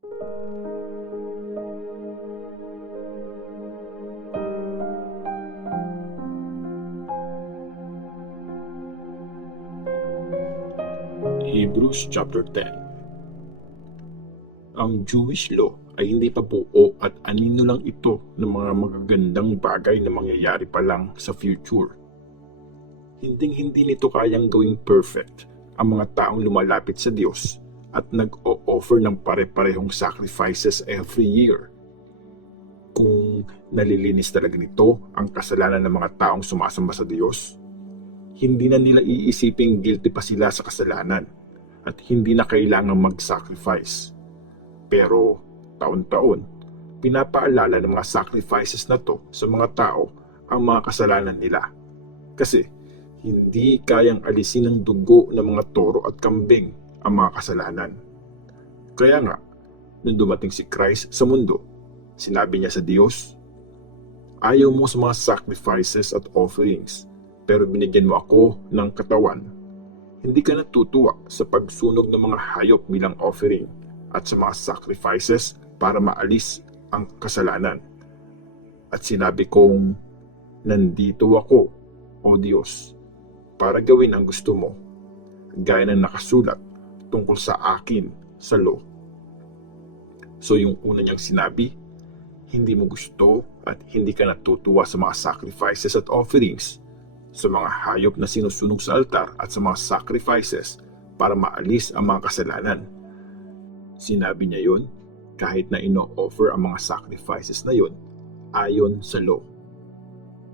Hebrews chapter 10. Ang Jewish law ay hindi pa buo at anino lang ito ng mga magagandang bagay na mangyayari pa lang sa future. Hinding-hindi nito kayang gawing perfect ang mga taong lumalapit sa Diyos at nag-o-offer ng pare-parehong sacrifices every year. Kung nalilinis talaga nito ang kasalanan ng mga taong sumasamba sa Diyos, hindi na nila iisiping guilty pa sila sa kasalanan at hindi na kailangang mag-sacrifice. Pero taon-taon, pinapaalala ng mga sacrifices na to sa mga tao ang mga kasalanan nila. Kasi hindi kayang alisin ng dugo ng mga toro at kambing ang mga kasalanan. Kaya nga, nung dumating si Christ sa mundo, sinabi niya sa Diyos, "Ayaw mo sa mga sacrifices at offerings, pero binigyan mo ako ng katawan. Hindi ka natutuwa sa pagsunog ng mga hayop bilang offering at sa mga sacrifices para maalis ang kasalanan. At sinabi kong, nandito ako, O Diyos, para gawin ang gusto mo, gaya ng nakasulat tungkol sa akin sa law." So yung una niyang sinabi, hindi mo gusto at hindi ka natutuwa sa mga sacrifices at offerings, sa mga hayop na sinusunog sa altar at sa mga sacrifices para maalis ang mga kasalanan. Sinabi niya yun kahit na ino-offer ang mga sacrifices na yun ayon sa law.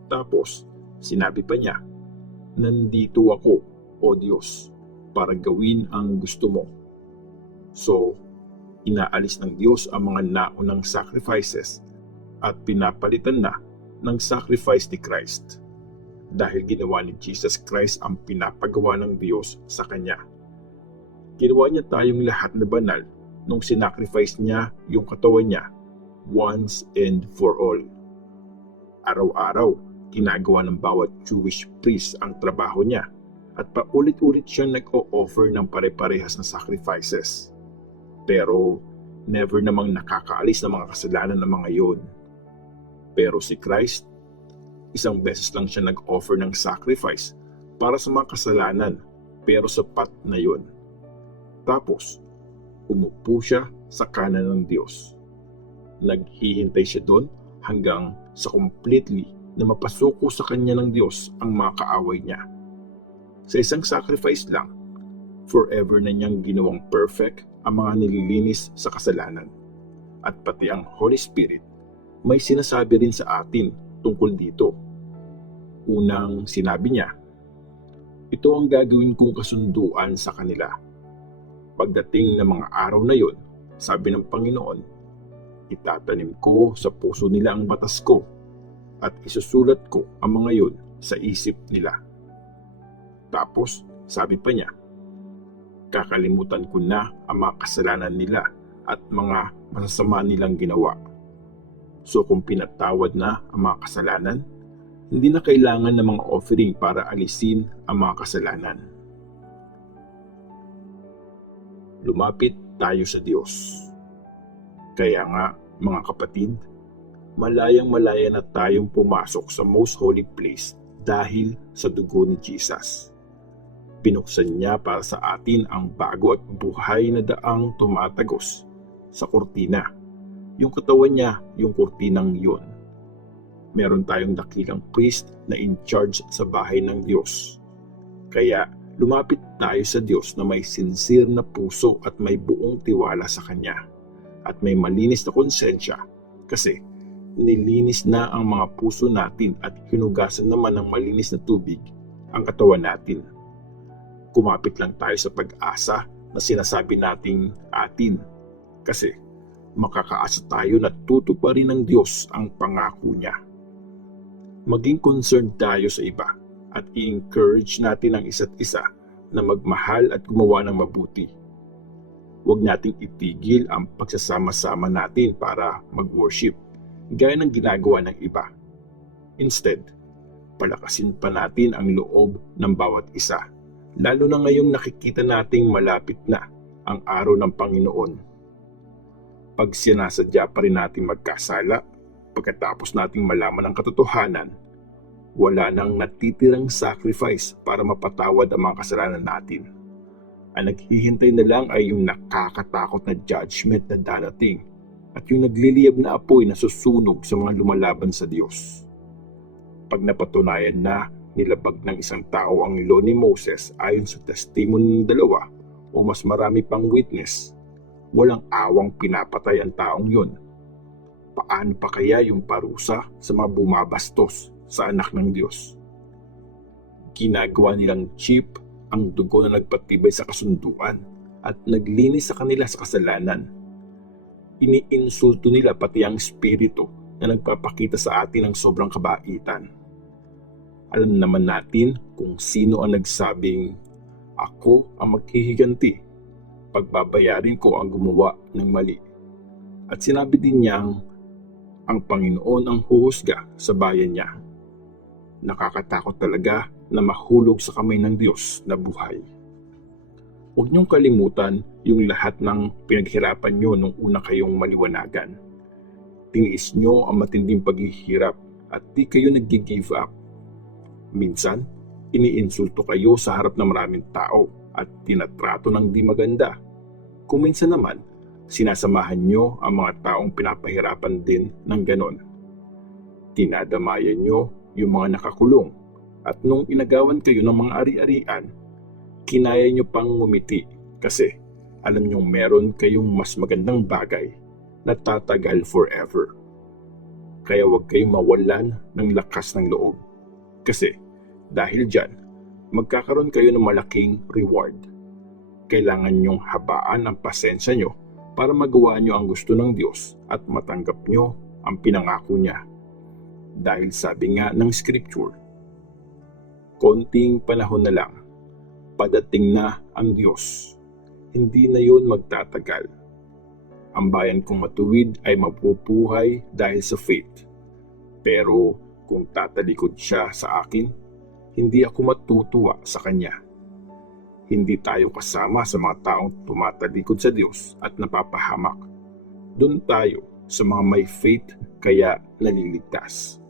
Tapos, sinabi pa niya, nandito ako, O Diyos, para gawin ang gusto mo. So, inaalis ng Diyos ang mga naunang sacrifices at pinapalitan na ng sacrifice ni Christ. Dahil ginawa ni Jesus Christ ang pinapagawa ng Diyos sa Kanya. Ginawa niya tayong lahat na banal nung sinacrifice niya yung katawan niya once and for all. Araw-araw, ginagawa ng bawat Jewish priest ang trabaho niya at paulit-ulit siyang nag-o-offer ng pare-parehas na sacrifices. Pero never namang nakakaalis ng mga kasalanan ng mga yun. Pero si Christ, isang beses lang siya nag-offer ng sacrifice para sa mga kasalanan, pero sapat na yun. Tapos, umupo siya sa kanan ng Diyos. Naghihintay siya doon hanggang sa completely na mapasuko sa kanya ng Diyos ang mga kaaway niya. Sa isang sacrifice lang, forever na niyang ginawang perfect ang mga nililinis sa kasalanan. At pati ang Holy Spirit may sinasabi rin sa atin tungkol dito. Unang sinabi niya, ito ang gagawin kong kasunduan sa kanila. Pagdating ng mga araw na yon, sabi ng Panginoon, itatanim ko sa puso nila ang batas ko at isusulat ko ang mga yon sa isip nila. Tapos, sabi pa niya, kakalimutan ko na ang mga kasalanan nila at mga masasama nilang ginawa. So kung pinatawad na ang mga kasalanan, hindi na kailangan ng mga offering para alisin ang mga kasalanan. Lumapit tayo sa Diyos. Kaya nga, mga kapatid, malayang-malaya na tayong pumasok sa most holy place dahil sa dugo ni Jesus. Binuksan niya para sa atin ang bago at buhay na daang tumatagos sa kurtina. Yung katawan niya, yung kurtinang yun. Meron tayong dakilang priest na in charge sa bahay ng Diyos. Kaya lumapit tayo sa Diyos na may sincere na puso at may buong tiwala sa Kanya. At may malinis na konsensya kasi nilinis na ang mga puso natin at hinugasan naman ng malinis na tubig ang katawan natin. Kumapit lang tayo sa pag-asa na sinasabi nating atin kasi makakaasa tayo na tutuparin ng Diyos ang pangako niya. Maging concerned tayo sa iba at i-encourage natin ang isa't isa na magmahal at gumawa ng mabuti. Huwag nating itigil ang pagsasama-sama natin para mag-worship, gaya ng ginagawa ng iba. Instead, palakasin pa natin ang loob ng bawat isa, lalo na ngayong nakikita nating malapit na ang araw ng Panginoon. Pag sinasadya pa rin natin magkasala, pagkatapos nating malaman ang katotohanan, wala nang natitirang sacrifice para mapatawad ang mga kasalanan natin. Ang naghihintay na lang ay yung nakakatakot na judgment na darating at yung nagliliyab na apoy na susunog sa mga lumalaban sa Diyos. Pag napatunayan na nilabag ng isang tao ang law ni Moses ayon sa testimony ng dalawa o mas marami pang witness, walang awang pinapatay ang taong yon. Paano pa kaya yung parusa sa mga bumabastos sa anak ng Diyos? Ginagawa nilang cheap ang dugo na nagpatibay sa kasunduan at naglinis sa kanila sa kasalanan. Iniinsulto nila pati ang espiritu na nagpapakita sa atin ng sobrang kabaitan. Alam naman natin kung sino ang nagsabing, "Ako ang maghihiganti, pagbabayarin ko ang gumawa ng mali." At sinabi din niyang, ang Panginoon ang huhusga sa bayan niya. Nakakatakot talaga na mahulog sa kamay ng Diyos na buhay. Huwag niyong kalimutan yung lahat ng pinaghirapan niyo nung una kayong maliwanagan. Tiniis niyo ang matinding paghihirap at di kayo nag-give up. Minsan, iniinsulto kayo sa harap ng maraming tao at tinatrato ng di maganda. Kung minsan naman, sinasamahan niyo ang mga taong pinapahirapan din ng ganon. Dinadamayan niyo yung mga nakakulong at nung inagawan kayo ng mga ari-arian, kinaya niyo pang ngumiti kasi alam niyong meron kayong mas magandang bagay na tatagal forever. Kaya huwag kayong mawalan ng lakas ng loob kasi dahil dyan, magkakaroon kayo ng malaking reward. Kailangan niyong habaan ang pasensya niyo para magawa niyo ang gusto ng Diyos at matanggap niyo ang pinangako niya. Dahil sabi nga ng scripture, konting panahon na lang, padating na ang Diyos. Hindi na yun magtatagal. Ang bayan kong matuwid ay mapupuhay dahil sa faith. Pero kung tatalikod siya sa akin, hindi ako matutuwa sa kanya. Hindi tayo kasama sa mga taong tumatalikod sa Diyos at napapahamak. Doon tayo sa mga may faith kaya naliligtas.